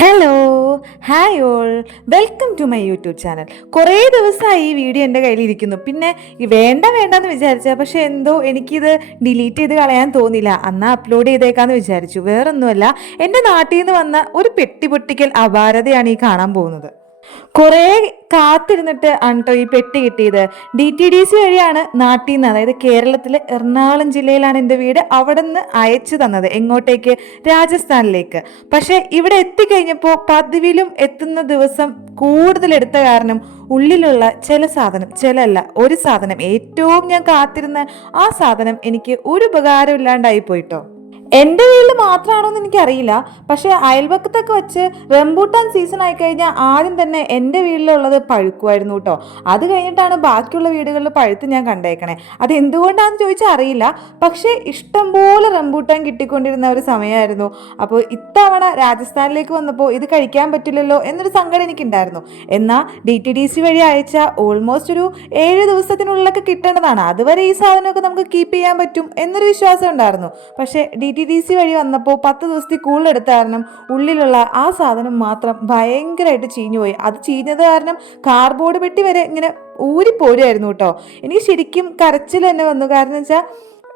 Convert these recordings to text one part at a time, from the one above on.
Hello hi all welcome to my YouTube channel കുറേ ദിവസമായി ഈ വീഡിയോ എന്റെ കയ്യിലിരിക്കുന്നു. പിന്നെ വേണ്ട എന്ന് വിചാരിച്ച പക്ഷേ എന്തോ എനിക്കിത് ഡിലീറ്റ് ചെയ്ത് കളയാൻ തോന്നില്ല അന്നാ അപ്ലോഡ് ചെയ്തേക്കാന്ന് വിചാരിച്ചു. വേറൊന്നുമല്ല എന്റെ നാട്ടിൽ നിന്ന് വന്ന ഒരു പെട്ടി പൊട്ടിക്കൽ അപാരതയാണ് ഈ കാണാൻ പോകുന്നത്. കുറേ കാത്തിരുന്നിട്ട് ആണ് കേട്ടോ ഈ പെട്ടി കിട്ടിയത്. ഡി ടി ഡി സി വഴിയാണ് നാട്ടിൽ നിന്ന് അതായത് കേരളത്തിലെ എറണാകുളം ജില്ലയിലാണ് എന്റെ വീട് അവിടെ നിന്ന് അയച്ചു തന്നത് എങ്ങോട്ടേക്ക്? രാജസ്ഥാനിലേക്ക്. പക്ഷേ ഇവിടെ എത്തിക്കഴിഞ്ഞപ്പോൾ പതിവിലും എത്തുന്ന ദിവസം കൂടുതൽ എടുത്ത കാരണം ഉള്ളിലുള്ള ചില സാധനം ചിലല്ല ഒരു സാധനം. ഏറ്റവും ഞാൻ കാത്തിരുന്ന ആ സാധനം എനിക്ക് ഒരു ഉപകാരം പോയിട്ടോ എന്റെ വീട്ടിൽ മാത്രമാണോ എന്ന് എനിക്കറിയില്ല. പക്ഷേ അയൽവക്കത്തൊക്കെ വെച്ച് റംബൂട്ടാൻ സീസൺ ആയി കഴിഞ്ഞാൽ ആദ്യം തന്നെ എന്റെ വീട്ടിലുള്ളത് പഴുക്കുമായിരുന്നു കേട്ടോ. അത് കഴിഞ്ഞിട്ടാണ് ബാക്കിയുള്ള വീടുകളിൽ പഴുത്ത് ഞാൻ കണ്ടേക്കണേ. അത് എന്തുകൊണ്ടാണെന്ന് ചോദിച്ചാൽ അറിയില്ല. പക്ഷേ ഇഷ്ടംപോലെ റംബൂട്ടാൻ കിട്ടിക്കൊണ്ടിരുന്ന ഒരു സമയമായിരുന്നു. അപ്പോൾ ഇത്തവണ രാജസ്ഥാനിലേക്ക് വന്നപ്പോൾ ഇത് കഴിക്കാൻ പറ്റില്ലല്ലോ എന്നൊരു സങ്കടം എനിക്കുണ്ടായിരുന്നു. എന്നാൽ ഡി ടി ഡി സി വഴി അയച്ച ഓൾമോസ്റ്റ് ഒരു ഏഴ് ദിവസത്തിനുള്ളിലൊക്കെ കിട്ടേണ്ടതാണ്. അതുവരെ ഈ സാധനമൊക്കെ നമുക്ക് കീപ്പ് ചെയ്യാൻ പറ്റും എന്നൊരു വിശ്വാസം ഉണ്ടായിരുന്നു. പക്ഷേ ഡി ടി ഡി സി വഴി വന്നപ്പോൾ പത്ത് ദിവസത്തിൽ കൂടുതലെടുത്ത കാരണം ഉള്ളിലുള്ള ആ സാധനം മാത്രം ഭയങ്കരമായിട്ട് ചീഞ്ഞുപോയി. അത് ചീഞ്ഞത് കാരണം കാർബോർഡ് പെട്ടി വരെ ഇങ്ങനെ ഊരിപ്പോരുമായിരുന്നു കേട്ടോ. എനിക്ക് ശരിക്കും കരച്ചിൽ തന്നെ വന്നു. കാരണം വെച്ചാൽ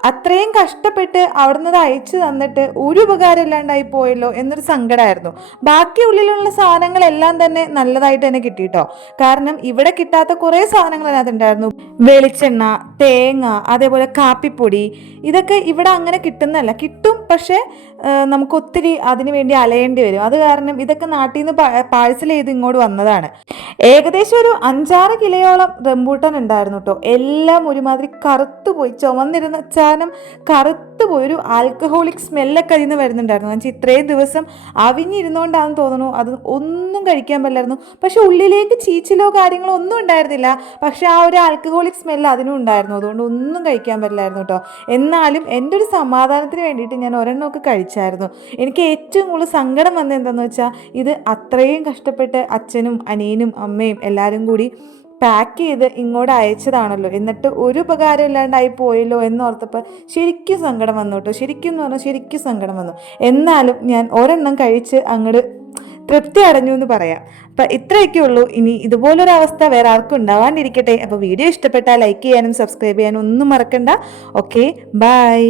അത്രയും കഷ്ടപ്പെട്ട് അവിടുന്ന് അത് അയച്ചു തന്നിട്ട് ഒരു ഉപകാരം ഇല്ലാണ്ടായി പോയല്ലോ എന്നൊരു സങ്കടമായിരുന്നു ബാക്കി ഉള്ളിലുള്ള സാധനങ്ങളെല്ലാം തന്നെ നല്ലതായിട്ട് തന്നെ കിട്ടിയിട്ടോ കാരണം ഇവിടെ കിട്ടാത്ത കുറേ സാധനങ്ങൾ അതിനകത്തുണ്ടായിരുന്നു. വെളിച്ചെണ്ണ തേങ്ങ അതേപോലെ കാപ്പിപ്പൊടി ഇതൊക്കെ ഇവിടെ അങ്ങനെ കിട്ടുന്നതല്ല. കിട്ടും പക്ഷേ നമുക്ക് ഒത്തിരി അതിനു വേണ്ടി അലയേണ്ടി വരും. അത് കാരണം ഇതൊക്കെ നാട്ടിൽ നിന്ന് പാഴ്സൽ ചെയ്ത് ഇങ്ങോട്ട് വന്നതാണ്. ഏകദേശം ഒരു അഞ്ചാറ് കിലോയോളം റംബൂട്ടാൻ ഉണ്ടായിരുന്നു കേട്ടോ എല്ലാം ഒരുമാതിരി കറുത്തു പോയി ചുമന്നിരുന്ന ചാനം കറുത്തു പോയി ഒരു ആൽക്കഹോളിക് സ്മെല്ലൊക്കെ അതിൽ നിന്ന് വരുന്നുണ്ടായിരുന്നു. എന്ന് വെച്ചാൽ ഇത്രയും ദിവസം അവിഞ്ഞിരുന്നോണ്ടാണെന്ന് തോന്നുന്നു. അത് ഒന്നും കഴിക്കാൻ പറ്റില്ലായിരുന്നു. പക്ഷെ ഉള്ളിലേക്ക് ചീച്ചിലോ കാര്യങ്ങളോ ഒന്നും ഉണ്ടായിരുന്നില്ല. പക്ഷെ ആ ഒരു ആൽക്കഹോളിക് സ്മെല്ല് അതിനും ഉണ്ടായിരുന്നു. അതുകൊണ്ട് ഒന്നും കഴിക്കാൻ പറ്റില്ലായിരുന്നു കേട്ടോ എന്നാലും എന്റെ ഒരു സമാധാനത്തിന് വേണ്ടിയിട്ട് ഞാൻ ഒരെണ്ണമൊക്കെ കഴിച്ചായിരുന്നു. എനിക്ക് ഏറ്റവും കൂടുതൽ സങ്കടം വന്നത് എന്താണെന്ന് വെച്ചാൽ ഇത് അത്രയും കഷ്ടപ്പെട്ട് അച്ഛനും അനിയനും അമ്മയും എല്ലാവരും കൂടി പാക്ക് ചെയ്ത് ഇങ്ങോട്ട് അയച്ചതാണല്ലോ. എന്നിട്ട് ഒരു ഉപകാരം ഇല്ലാണ്ടായി പോയല്ലോ എന്നോർത്തപ്പോൾ ശരിക്കും സങ്കടം വന്നു കേട്ടോ. ശരിക്കും എന്ന് പറഞ്ഞാൽ ശരിക്കും സങ്കടം വന്നു. എന്നാലും ഞാൻ ഒരെണ്ണം കഴിച്ച് അങ്ങോട്ട് തൃപ്തി അടഞ്ഞു എന്ന് പറയാം. അപ്പം ഇത്രയൊക്കെ ഉള്ളൂ. ഇനി ഇതുപോലൊരവസ്ഥ വേറെ ആർക്കും ഉണ്ടാവാണ്ടിരിക്കട്ടെ. അപ്പോൾ വീഡിയോ ഇഷ്ടപ്പെട്ടാൽ ലൈക്ക് ചെയ്യാനും സബ്സ്ക്രൈബ് ചെയ്യാനും ഒന്നും മറക്കണ്ട. Okay bye